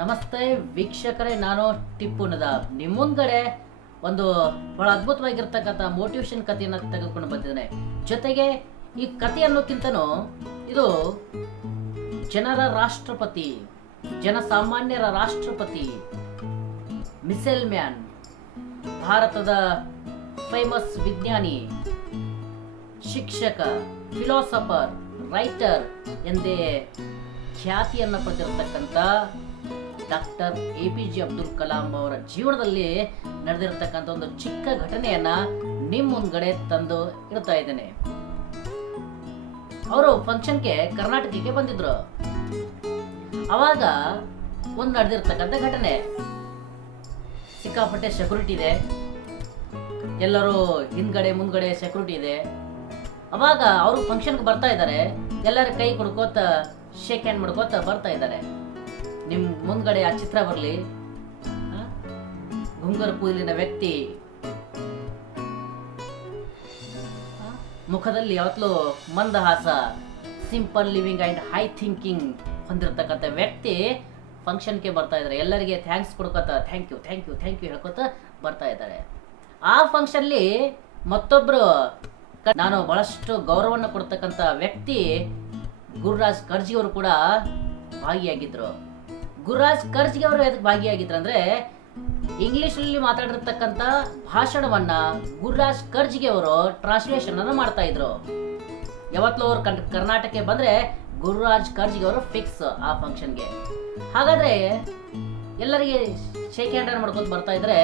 ನಮಸ್ತೆ ವೀಕ್ಷಕರೇ, ನಾನು ಟಿಪ್ಪು ನದಾಬ್ ನಿಮ್ಮ ಮುಂದ್ಗಡೆ ಒಂದು ಬಹಳ ಅದ್ಭುತವಾಗಿರ್ತಕ್ಕಂಥ ಮೋಟಿವೇಶನ್ ಕಥೆಯನ್ನು ತೆಗೆದುಕೊಂಡು ಬಂದಿದ್ದೇನೆ. ಜೊತೆಗೆ ಈ ಕಥೆ ಅನ್ನೋಕ್ಕಿಂತನೂ ಇದು ಜನರ ರಾಷ್ಟ್ರಪತಿ, ಜನಸಾಮಾನ್ಯರ ರಾಷ್ಟ್ರಪತಿ ಮಿಸೈಲ್ ಮ್ಯಾನ್, ಭಾರತದ ಫೇಮಸ್ ವಿಜ್ಞಾನಿ, ಶಿಕ್ಷಕ, ಫಿಲಾಸಫರ್, ರೈಟರ್ ಎಂದೇ ಖ್ಯಾತಿಯನ್ನು ಪಡೆದಿರತಕ್ಕಂಥ ಡಾಕ್ಟರ್ APJ ಅಬ್ದುಲ್ ಕಲಾಂ ಅವರ ಜೀವನದಲ್ಲಿ ನಡೆದಿರತಕ್ಕಂಥ ಒಂದು ಚಿಕ್ಕ ಘಟನೆಯನ್ನ ನಿಮ್ಮ ಮುಂದ್ಗಡೆ ತಂದು ಇಡ್ತಾ ಇದ್ದೇನೆ. ಅವರು ಫಂಕ್ಷನ್ಗೆ ಕರ್ನಾಟಕಕ್ಕೆ ಬಂದಿದ್ರು. ಅವಾಗ ಒಂದು ನಡೆದಿರ್ತಕ್ಕಂಥ ಘಟನೆ, ಸಿಕ್ಕಾಪಟ್ಟೆ ಸೆಕ್ಯೂರಿಟಿ ಇದೆ, ಎಲ್ಲರೂ ಹಿಂದ್ಗಡೆ ಮುಂದ್ಗಡೆ ಸೆಕ್ಯೂರಿಟಿ ಇದೆ. ಅವಾಗ ಅವರು ಫಂಕ್ಷನ್ಗೆ ಬರ್ತಾ ಇದ್ದಾರೆ, ಎಲ್ಲರ ಕೈ ಕೊಡ್ಕೋತ ಶೇಕ್ ಹ್ಯಾಂಡ್ ಮಾಡ್ಕೋತ ಬರ್ತಾ ಇದ್ದಾರೆ. ನಿಮ್ ಮುಂದ್ಗಡೆ ಆ ಚಿತ್ರ ಬರಲಿ, ಗುಂಗುರು ಕೂದಲಿನ ವ್ಯಕ್ತಿ, ಮುಖದಲ್ಲಿ ಯಾವತ್ತೂ ಮಂದಹಾಸ, simple living and high thinking ಹೊಂದಿರತಕ್ಕಂಥ ವ್ಯಕ್ತಿ ಫಂಕ್ಷನ್ಗೆ ಬರ್ತಾ ಇದ್ದಾರೆ. ಎಲ್ಲರಿಗೆ ಥ್ಯಾಂಕ್ಸ್ ಕೊಡ್ಕೋತ thank you thank you thank you ಹೇಳ್ಕೊತ ಬರ್ತಾ ಇದ್ದಾರೆ. ಆ ಫಂಕ್ಷನ್ಲಿ ಮತ್ತೊಬ್ರು ನಾನು ಬಹಳಷ್ಟು ಗೌರವವನ್ನು ಕೊಡ್ತಕ್ಕಂಥ ವ್ಯಕ್ತಿ ಗುರುರಾಜ್ ಕರ್ಜಿ ಅವರು ಕೂಡ ಭಾಗಿಯಾಗಿದ್ರು. ಗುರುರಾಜ್ ಕರ್ಜಿ ಅವರು ಎದಕ್ಕೆ ಭಾಗಿಯಾಗಿದ್ರು ಅಂದ್ರೆ, ಇಂಗ್ಲಿಷ್ ಅಲ್ಲಿ ಮಾತಾಡಿರ್ತಕ್ಕಂಥ ಭಾಷಣವನ್ನ ಗುರುರಾಜ್ ಕರ್ಜಿಗೆ ಅವರು ಟ್ರಾನ್ಸ್ಲೇಷನ್ ಅನ್ನು ಮಾಡ್ತಾ ಇದ್ರು. ಯಾವತ್ತೂ ಅವರು ಕರ್ನಾಟಕಕ್ಕೆ ಬಂದ್ರೆ ಗುರುರಾಜ್ ಕರ್ಜಿಗೆ ಅವರು ಫಿಕ್ಸ್ ಆ ಫಂಕ್ಷನ್ಗೆ. ಹಾಗಾದ್ರೆ ಎಲ್ಲರಿಗೆ ಶೇಕ್ ಹ್ಯಾಂಡ್ ಮಾಡ್ಕೊಂಡು ಬರ್ತಾ ಇದ್ರೆ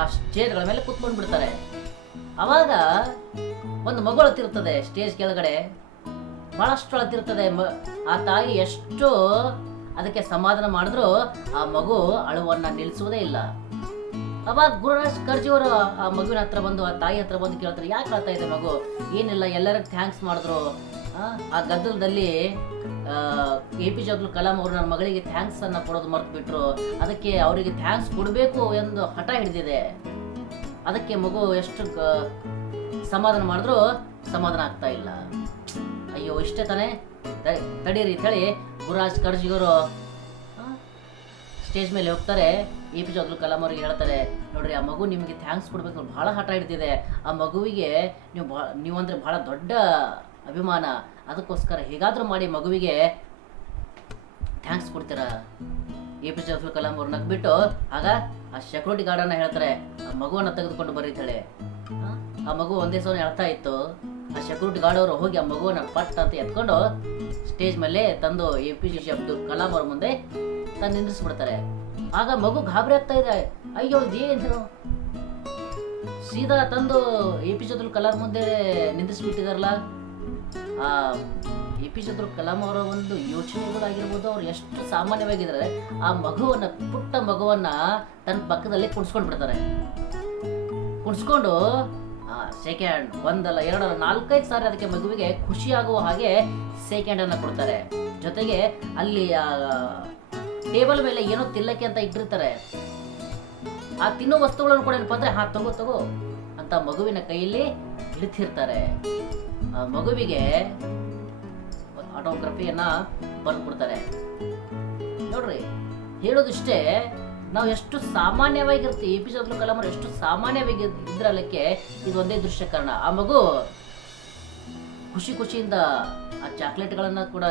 ಆ ಸ್ಟೇಜ್ಗಳ ಮೇಲೆ ಕುತ್ಕೊಂಡು ಬಿಡ್ತಾರೆ. ಅವಾಗ ಒಂದು ಮಗು ಅಳ್ತಿರ್ತದೆ ಸ್ಟೇಜ್ ಕೆಳಗಡೆ, ಬಹಳಷ್ಟು ಅಳ್ತಿರ್ತದೆ. ಆ ತಾಯಿ ಎಷ್ಟು ಅದಕ್ಕೆ ಸಮಾಧಾನ ಮಾಡಿದ್ರು ಆ ಮಗು ಅಳುವನ್ನ ನಿಲ್ಲಿಸುವುದೇ ಇಲ್ಲ. ಅವಾಗ ಗುರುರಾಜ್ ಕರ್ಜಿ ಅವರು ಆ ಮಗುವಿನ ಹತ್ರ ಬಂದು, ಆ ತಾಯಿ ಹತ್ರ ಬಂದು ಕೇಳ್ತಾರೆ, ಯಾಕೆ ಅಳ್ತಾ ಇದೆ ಮಗು? ಏನಿಲ್ಲ, ಎಲ್ಲರಿಗೂ ಥ್ಯಾಂಕ್ಸ್ ಮಾಡಿದ್ರು. ಆ ಗದ್ದಲದಲ್ಲಿ APJ ಅಬ್ದುಲ್ ಕಲಾಂ ಅವರು ನನ್ನ ಮಗಳಿಗೆ ಥ್ಯಾಂಕ್ಸ್ ಅನ್ನ ಕೊಡೋದು ಮರ್ತು ಬಿಟ್ರು, ಅದಕ್ಕೆ ಅವರಿಗೆ ಥ್ಯಾಂಕ್ಸ್ ಕೊಡಬೇಕು ಎಂದು ಹಠ ಹಿಡಿದಿದೆ. ಅದಕ್ಕೆ ಮಗು ಎಷ್ಟು ಸಮಾಧಾನ ಮಾಡಿದ್ರು ಸಮಾಧಾನ ಆಗ್ತಾ ಇಲ್ಲ. ಅಯ್ಯೋ, ಇಷ್ಟೇ ತಾನೇ, ತಡೀರಿ ಹೇಳಿ ಗುರುರಾಜ್ ಕರ್ಜಿಯವರು ಸ್ಟೇಜ್ ಮೇಲೆ ಹೋಗ್ತಾರೆ. APJ ಅಬ್ದುಲ್ ಕಲಾಂ ಅವರಿಗೆ ಹೇಳ್ತಾರೆ, ನೋಡ್ರಿ ಆ ಮಗು ನಿಮಗೆ ಥ್ಯಾಂಕ್ಸ್ ಕೊಡ್ಬೇಕು ಬಹಳ ಹಠ ಹಿಡ್ತಿದೆ, ಆ ಮಗುವಿಗೆ ನೀವು ಅಂದ್ರೆ ಬಹಳ ದೊಡ್ಡ ಅಭಿಮಾನ, ಅದಕ್ಕೋಸ್ಕರ ಹೇಗಾದ್ರೂ ಮಾಡಿ ಮಗುವಿಗೆ ಥ್ಯಾಂಕ್ಸ್ ಕೊಡ್ತೀರಾ? APJ ಅಬ್ದುಲ್ ಕಲಾಂ ಅವ್ರು ನಗ್ಬಿಟ್ಟು ಆಗ ಆ ಸೆಕ್ಯೂರಿಟಿ ಗಾರ್ಡನ್ನ ಹೇಳ್ತಾರೆ, ಆ ಮಗುವನ್ನ ತೆಗೆದುಕೊಂಡು ಬರ್ರಿ ಹೇಳಿ. ಆ ಮಗು ಒಂದೇ ಸಲ ಹೇಳ್ತಾ ಇತ್ತು. ಆ ಸೆಕ್ಯೂರಿಟಿ ಗಾರ್ಡ್ ಅವರು ಹೋಗಿ ಆ ಮಗುವನ್ನ ಪಟ್ ಅಂತ ಎತ್ಕೊಂಡು ಸ್ಟೇಜ್ ಮೇಲೆ ತಂದು APJ ಅಬ್ದುಲ್ ಕಲಾಂ ಅವ್ರ ಮುಂದೆ ತಂದು ನಿಂದಿಸ್ಬಿಡ್ತಾರೆ. ಆಗ ಮಗು ಗಾಬರಿ ಆಗ್ತಾ ಇದೆ, ಅಯ್ಯೋ ಇದೇನು ಸೀದಾ ತಂದು APJ ಅಬ್ದುಲ್ ಕಲಾಂ ಮುಂದೆ ನಿಂದಿಸ್ಬಿಟ್ಟಿದಾರಲ್ಲ. ಆ APJ ಅಬ್ದುಲ್ ಕಲಾಂ ಅವರ ಒಂದು ಯೋಚನೆಗಳಾಗಿರ್ಬೋದು, ಅವ್ರು ಎಷ್ಟು ಸಾಮಾನ್ಯವಾಗಿದ್ದಾರೆ. ಆ ಮಗುವನ್ನ, ಪುಟ್ಟ ಮಗುವನ್ನ ತನ್ನ ಪಕ್ಕದಲ್ಲಿ ಕುಣಿಸ್ಕೊಂಡು ಬಿಡ್ತಾರೆ. ಕುಣಿಸ್ಕೊಂಡು ಶೇಕ್ ಹ್ಯಾಂಡ್ ಒಂದಲ್ಲ ಎರಡಲ್ಲ 4-5 ಸಾರಿ ಅದಕ್ಕೆ ಮಗುವಿಗೆ ಖುಷಿ ಆಗುವ ಹಾಗೆ ಶೇಕ್ ಹ್ಯಾಂಡ್ ಅನ್ನ ಕೊಡ್ತಾರೆ. ಜೊತೆಗೆ ಅಲ್ಲಿ ಟೇಬಲ್ ಮೇಲೆ ಏನೋ ತಿನ್ನಕ್ಕೆ ಅಂತ ಇಟ್ಟಿರ್ತಾರೆ. ಆ ತಿನ್ನೋ ವಸ್ತುಗಳನ್ನು ಕೂಡ ಏನಪ್ಪ ಅಂದ್ರೆ, ತಗೋ ತಗೋ ಅಂತ ಮಗುವಿನ ಕೈಯಲ್ಲಿ ಇಡ್ತಿರ್ತಾರೆ. ಆ ಮಗುವಿಗೆ ಆಟೋಗ್ರಫಿಯನ್ನ ಬರೆದು ಕೊಡ್ತಾರೆ. ನೋಡ್ರಿ, ಹೇಳೋದಿಷ್ಟೇ, ನಾವು ಎಷ್ಟು ಸಾಮಾನ್ಯವಾಗಿರ್ತೀವಿ, APJ ಅಬ್ದುಲ್ ಕಲಾಂ ಅವರು ಎಷ್ಟು ಸಾಮಾನ್ಯವಾಗಿ ಇದ್ರಲ್ಲಕ್ಕೆ ಇದು ಒಂದೇ ದೃಶ್ಯ ಕಾರಣ. ಆ ಮಗು ಖುಷಿಯಿಂದ ಆ ಚಾಕ್ಲೇಟ್ಗಳನ್ನ ಕೂಡ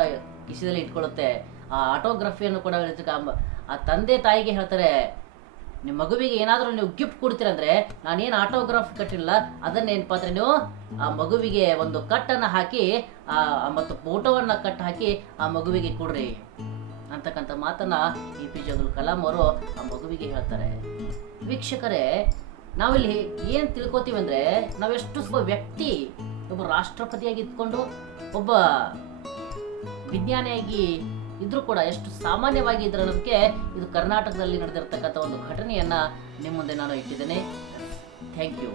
ಕಿಸಿದಲ್ಲಿ ಇಟ್ಕೊಳ್ಳುತ್ತೆ. ಆ ಆಟೋಗ್ರಫಿಯನ್ನು ಕೂಡ ಆ ತಂದೆ ತಾಯಿಗೆ ಹೇಳ್ತಾರೆ, ನಿಮ್ಮ ಮಗುವಿಗೆ ಏನಾದರೂ ನೀವು ಗಿಫ್ಟ್ ಕೊಡ್ತೀರಂದ್ರೆ, ನಾನೇನು ಆಟೋಗ್ರಾಫ್ ಕಟ್ಟಿಲ್ಲ, ಅದನ್ನೇನಪ್ಪ ಅಂದ್ರೆ ನೀವು ಆ ಮಗುವಿಗೆ ಒಂದು ಕಟ್ಟನ್ನು ಹಾಕಿ ಮತ್ತು ಫೋಟೋವನ್ನ ಕಟ್ ಹಾಕಿ ಆ ಮಗುವಿಗೆ ಕೊಡ್ರಿ ಅಂತಕ್ಕಂಥ ಮಾತನ್ನ APJ ಅಬ್ದುಲ್ ಕಲಾಂ ಅವರು ಆ ಮಗುವಿಗೆ ಹೇಳ್ತಾರೆ. ವೀಕ್ಷಕರೇ, ನಾವಿಲ್ಲಿ ಏನ್ ತಿಳ್ಕೊತೀವಿ ಅಂದ್ರೆ, ನಾವೆಷ್ಟು ಒಬ್ಬ ವ್ಯಕ್ತಿ, ಒಬ್ಬ ರಾಷ್ಟ್ರಪತಿಯಾಗಿ ಇದ್ಕೊಂಡು ಒಬ್ಬ ವಿಜ್ಞಾನಿಯಾಗಿ ಇದ್ರೂ ಕೂಡ ಎಷ್ಟು ಸಾಮಾನ್ಯವಾಗಿ ಇದ್ರ ಅನ್ನೋದಕ್ಕೆ ಇದು ಕರ್ನಾಟಕದಲ್ಲಿ ನಡೆದಿರ್ತಕ್ಕಂಥ ಒಂದು ಘಟನೆಯನ್ನ ನಿಮ್ಮ ಮುಂದೆ ನಾನು ಇಟ್ಟಿದ್ದೇನೆ. Thank you.